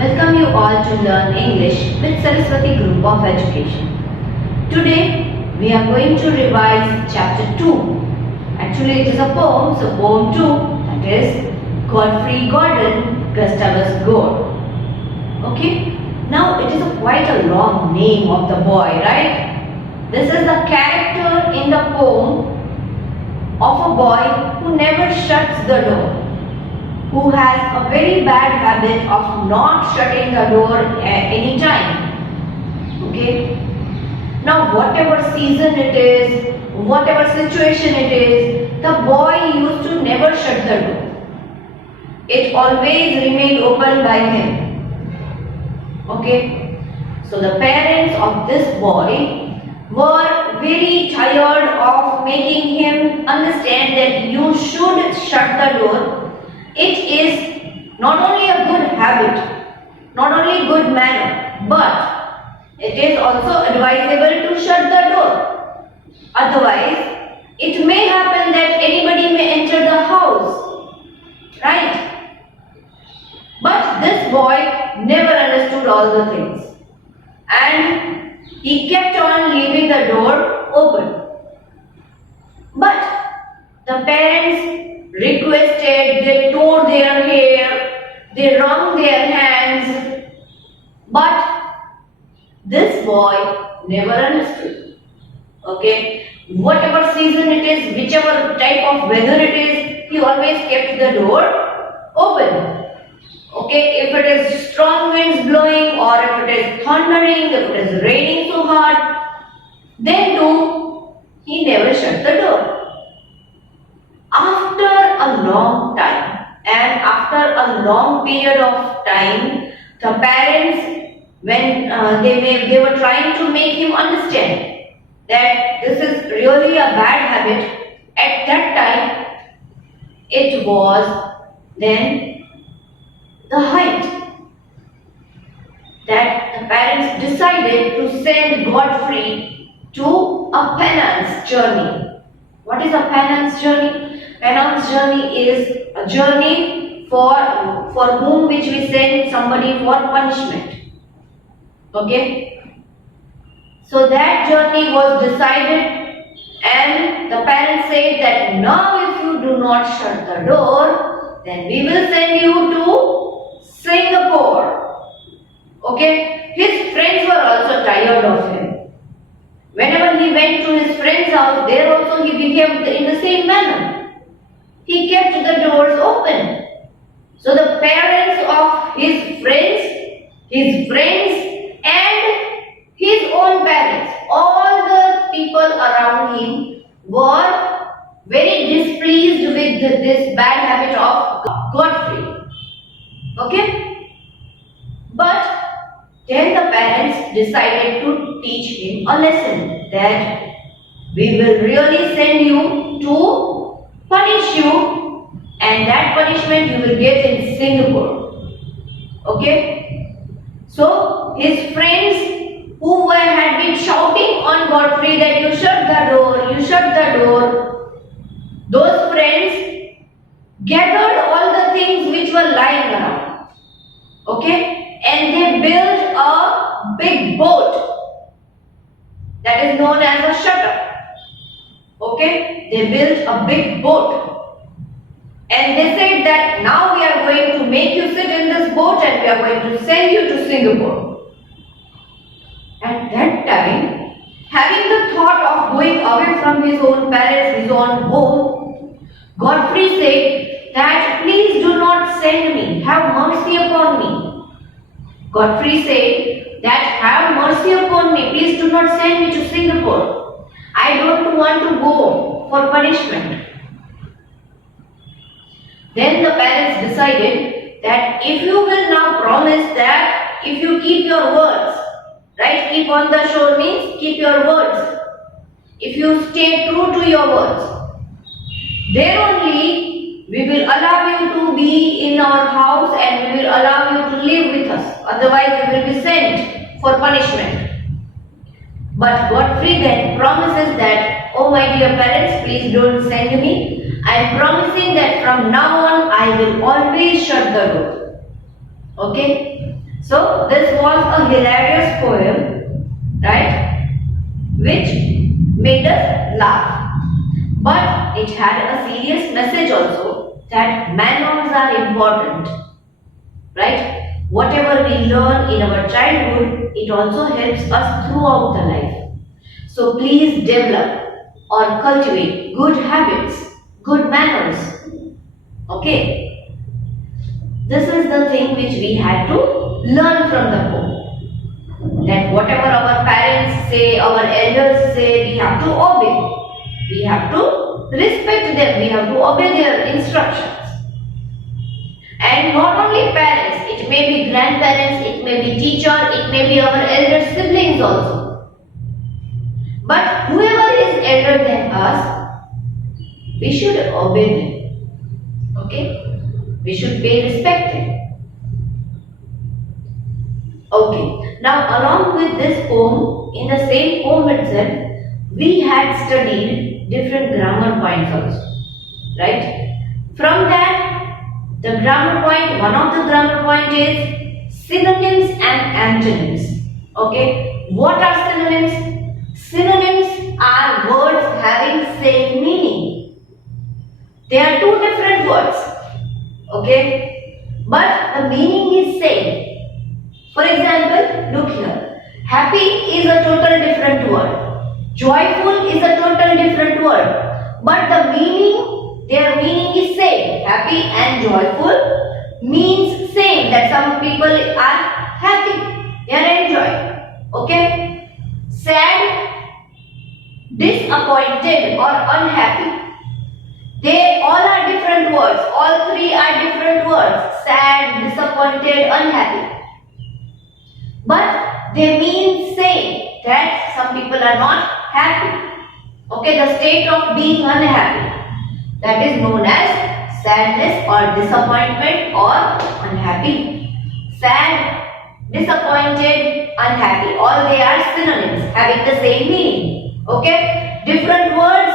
welcome you all to learn English with Saraswati Group of Education. Today we are going to revise chapter 2. Actually it is a poem, so poem 2, that is Godfrey Gordon, Gustavus Gore. Okay, now it is quite a long name of the boy, right? This is the character in the poem of a boy who never shuts the door, who has a very bad habit of not shutting the door at any time. Okay. Now whatever season it is, whatever situation it is, the boy used to never shut the door. It always remained open by him. Okay. So the parents of this boy were very tired of making him understand that you should shut the door. It is not only a good habit, not only good manner, but it is also advisable to shut the door. Otherwise, it may happen that anybody may enter the house, right? But this boy never understood all the things, and he kept on leaving the door open. But the parents requested, they tore their hair, they wrung their hands, but this boy never understood. Okay, whatever season it is, whichever type of weather it is, he always kept the door open. Okay, if it is strong winds blowing, or if it is thundering, if it is raining so hard, then too he never shut the door. After a long time, and after a long period of time, the parents, when they were trying to make him understand that this is really a bad habit, at that time it was then the height that the parents decided to send Godfrey to a penance journey. What is a penance journey? Penance journey is a journey for whom which we send somebody for punishment. Okay. So that journey was decided, and the parents said that now if you do not shut the door, then we will send you to Singapore. Okay. His friends were also tired of him. Whenever he went to his friend's house, there also he behaved in the same manner. He kept the doors open. So the parents of his friends and his own parents, all the people around him were very displeased with this bad habit of Godfrey. Okay? But then the parents decided to teach him a lesson, that we will really send you to punish you, and that punishment you will get in Singapore. Okay? So his friends who had been shouting on Godfrey that you shut the door, you shut the door, those friends gathered all the things which were lying around. Okay? And they built a big boat that is known as a shutter. Okay, they built a big boat, and they said that now we are going to make you sit in this boat and we are going to send you to Singapore. At that time, having the thought of going away from his own parents, his own home, Godfrey said that please do not send me, have mercy upon me. Godfrey said that have mercy upon me, please do not send me to Singapore. I don't want to go for punishment. Then the parents decided that if you will now promise that if you keep your words, right, keep on the shore means keep your words. If you stay true to your words, then only we will allow you to be in our house and we will allow you to live with us. Otherwise you will be sent for punishment. But Godfrey then promises that, oh my dear parents, please don't send me. I am promising that from now on I will always shut the door. Okay? So this was a hilarious poem, right? Which made us laugh. But it had a serious message also that manners are important, right? Whatever we learn in our childhood, it also helps us throughout the life. So please develop or cultivate good habits, good manners. Okay? This is the thing which we had to learn from the poem. That whatever our parents say, our elders say, we have to obey. We have to respect them. We have to obey their instructions. And not only parents, it may be grandparents, it may be teacher, it may be our elder siblings also. But whoever is elder than us, we should obey them. Okay? We should pay respect them. Okay. Now along with this poem, in the same poem itself, we had studied different grammar points also. Right? From that, the grammar point, one of the grammar point is synonyms and antonyms. Okay? What are synonyms? Synonyms are words having same meaning. They are two different words. Okay? But the meaning is same. For example, look here. Happy is a total different word. Joyful is a total different word. But the meaning, their meaning is same. Happy and joyful means same. That some people are happy. They are enjoying. Okay? Sad, disappointed or unhappy. They all are different words. All three are different words. Sad, disappointed, unhappy. But they mean same, that some people are not happy. Okay, the state of being unhappy. That is known as sadness or disappointment or unhappy. Sad, disappointed, unhappy. All they are synonyms having the same meaning. Okay, different words,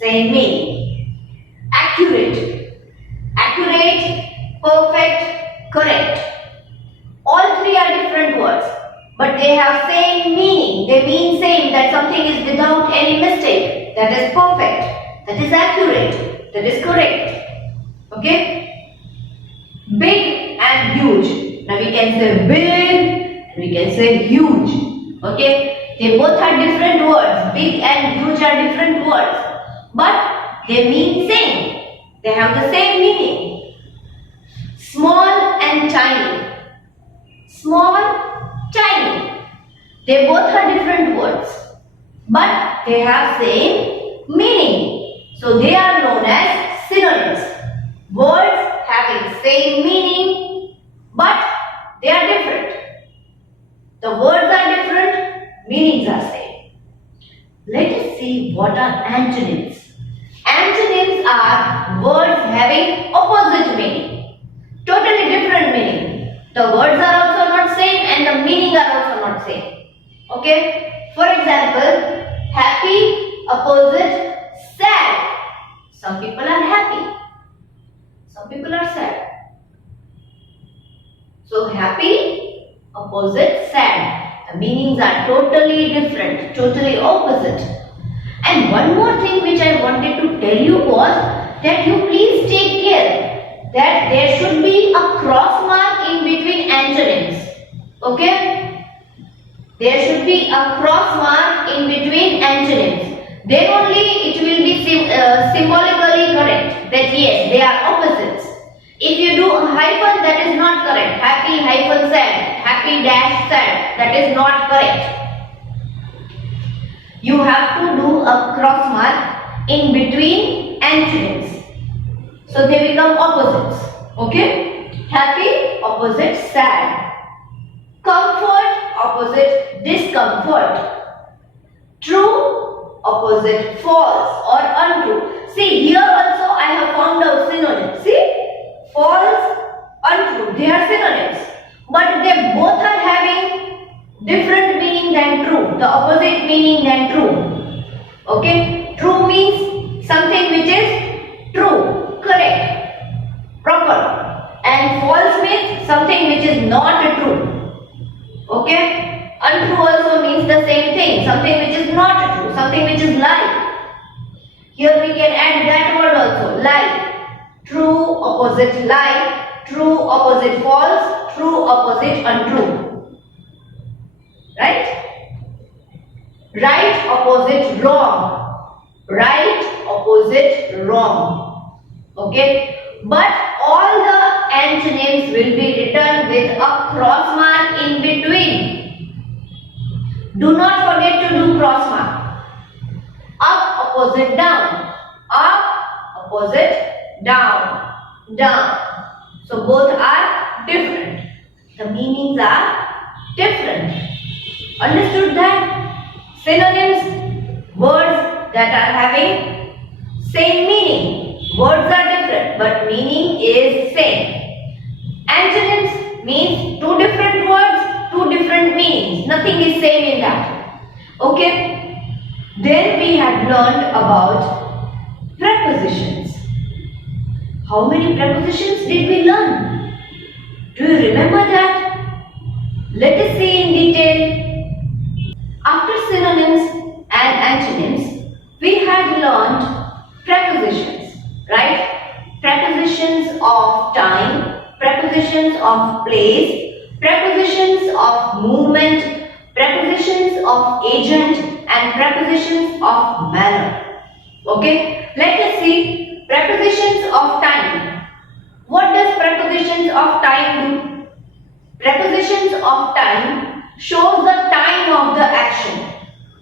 same meaning. Accurate, perfect, correct. All three are different words, but they have same meaning. They mean same, that something is without any mistake. That is perfect. That is accurate. That is correct. Okay? Big and huge. Now we can say big and we can say huge. Okay? They both are different words. Big and huge are different words, but they mean same. They have the same meaning. Small and tiny. Small, tiny. They both are different words, but they have same meaning. So they are known as synonyms. Words having same meaning, but they are different. The words are different, meanings are same. Let us see what are antonyms. Antonyms are words having opposite meaning, totally different meaning. The words are also not same and the meaning are also not same. Okay? For example, happy opposite sad. Some people are happy. Some people are sad. So happy opposite sad. The meanings are totally different, totally opposite. And one more thing which I wanted to tell you was that you please take care that there should be a cross mark in between antonyms. Okay? There should be a cross mark in between antonyms. Then only it will be symbolically correct that yes, they are opposites. If you do a hyphen, that is not correct. Happy hyphen sad, happy dash sad, that is not correct. You have to do a cross mark in between antonyms. So they become opposites. Okay? Happy opposite sad. Comfort opposite discomfort. True opposite false or untrue. See, here also I have found out synonyms. See? False, untrue. They are synonyms. But they both are having different meaning than true. The opposite meaning than true. Okay? True means something which is true, correct, proper. And false False means something which is not true. Okay? Untrue also means the same thing, something which is not true, something which is lie. Here we can add that word also, lie. True opposite lie, true opposite false, true opposite untrue. Right? Right opposite wrong. Right opposite wrong. Okay? But all the antonyms will be written with a cross mark in between. Do not forget to do cross mark. Up opposite down. Up opposite down. Down. So both are different. The meanings are different. Understood that? Synonyms, words that are having same meaning. Words are different but meaning is same. Antonyms means two different words, two different meanings. Nothing is same in that. Okay? Then we had learned about prepositions. How many prepositions did we learn? Do you remember that? Let us see in detail. After synonyms and antonyms, we had learned prepositions, right? Prepositions of time, prepositions of place, prepositions of movement, prepositions of agent, and prepositions of manner. Okay? Let us see prepositions of time. What does prepositions of time do? Prepositions of time shows the time of the action.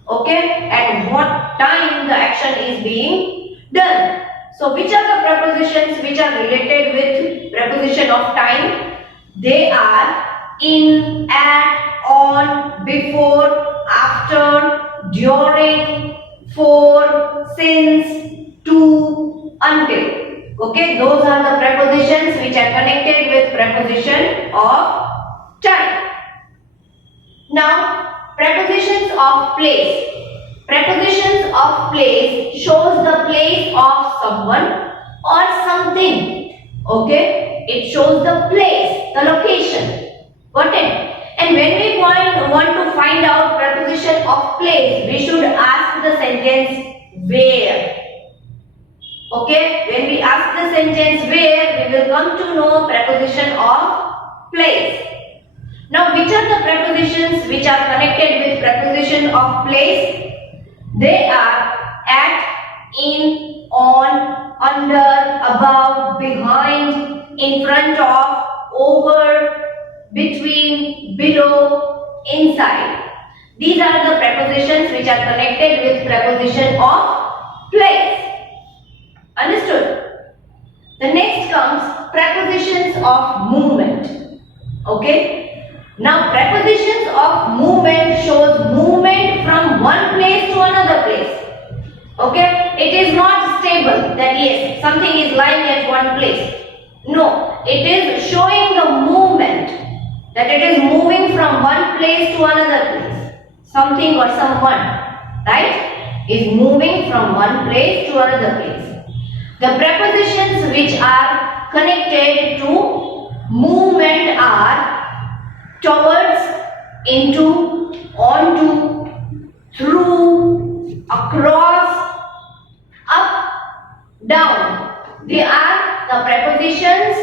Okay? And what time the action is being done. So which are the prepositions which are related with preposition of time? They are in, at, on, before, after, during, for, since, to, until. Okay, those are the prepositions which are connected with preposition of time. Now, prepositions of place. Prepositions of place shows the place of someone or something. Okay, it shows the place, the location. Got it? And when we want to find out preposition of place, we should ask the sentence where. Okay, when we ask the sentence where, we will come to know preposition of place. Now, which are the prepositions which are connected with preposition of place? They are at, in, on, under, above, behind, in front of, over, between, below, inside. These are the prepositions which are connected with preposition of place. Understood? The next comes prepositions of movement. Okay? Now prepositions of movement shows movement from one place to another place. Okay? It is not stable that yes, something is lying at one place. No, it is showing the movement, that it is moving from one place to another place. Something or someone, right, is moving from one place to another place. The prepositions which are connected to movement are towards, into, onto, through, across, up, down. They are the prepositions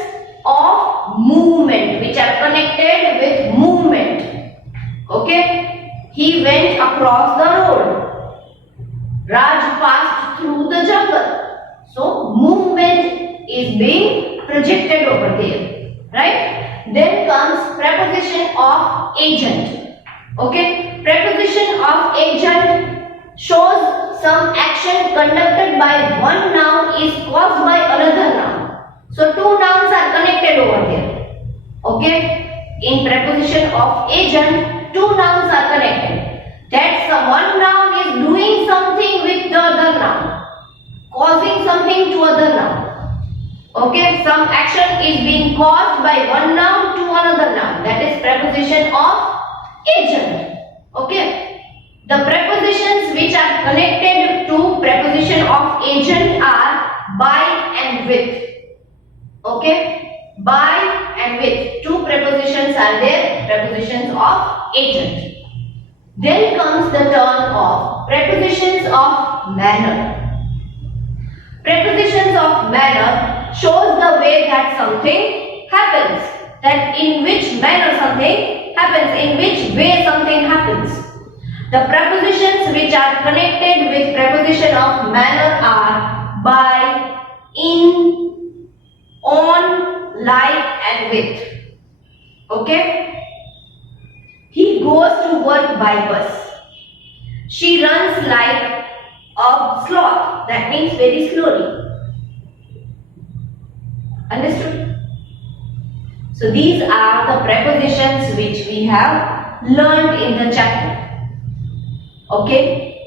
of movement which are connected with movement. Okay? He went across the road. Raj passed through the jungle. So movement is being projected over there. Right? Then comes preposition of agent. Okay? Preposition of agent shows some action conducted by one noun is caused by another noun. So two nouns are connected over there. Okay? In preposition of agent, two nouns are connected. That one noun is doing something with the other noun, causing something to other noun. Okay, some action is being caused by one noun to another noun. That is preposition of agent. Okay. The prepositions which are connected to preposition of agent are by and with. Okay. By and with. prepositions are there? Prepositions of agent. Then comes the turn of prepositions of manner. Prepositions of manner shows the way that something happens. That in which manner something happens, in which way something happens. The prepositions which are connected with preposition of manner are by, in, on, like and with. Okay? He goes to work by bus. She runs like a sloth. That means very slowly. Understood? So these are the prepositions which we have learned in the chapter. Okay?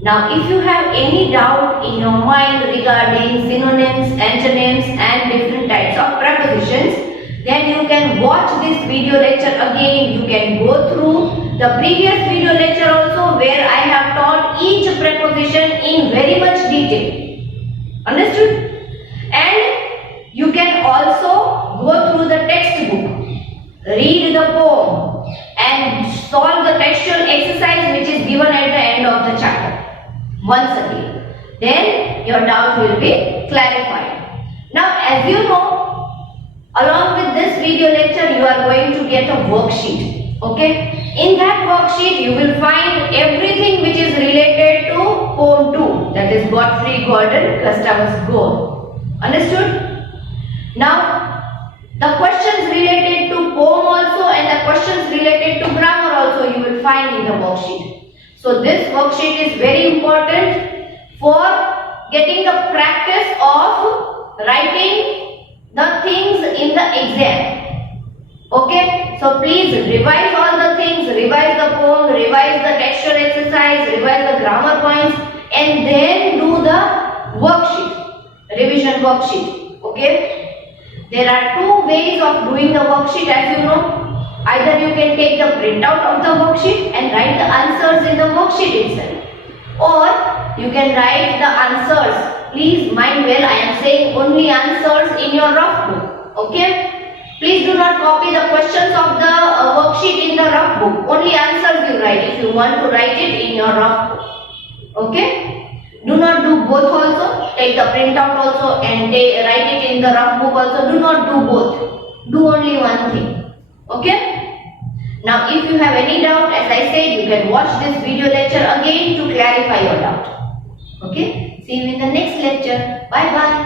Now if you have any doubt in your mind regarding synonyms, antonyms and different types of prepositions, then you can watch this video lecture again. You can go through the previous video lecture also, where I have taught each preposition in very much detail. Understood? And you can also go through the textbook, read the poem and solve the textual exercise which is given at the end of the chapter once again. Then your doubt will be clarified. Now as you know, along with this video lecture you are going to get a worksheet. Okay? In that worksheet you will find everything which is related to poem 2, that is Godfrey Gordon Customs Goal. Understood? Now the questions related to poem also and the questions related to grammar also you will find in the worksheet. So this worksheet is very important for getting the practice of writing the things in the exam. Okay? So please revise all the things, revise the poem, revise the textual exercise, revise the grammar points and then do the worksheet, revision worksheet. Okay? There are two ways of doing the worksheet as you know. Either you can take the printout of the worksheet and write the answers in the worksheet itself. Or you can write the answers. Please mind well, I am saying only answers in your rough book. Okay? Please do not copy the questions of the worksheet in the rough book. Only answers you write if you want to write it in your rough book. Okay? Do not do both also. Take the printout also and write it in the rough book also. Do not do both. Do only one thing. Okay? Now if you have any doubt, as I said, you can watch this video lecture again to clarify your doubt. Okay? See you in the next lecture. Bye bye.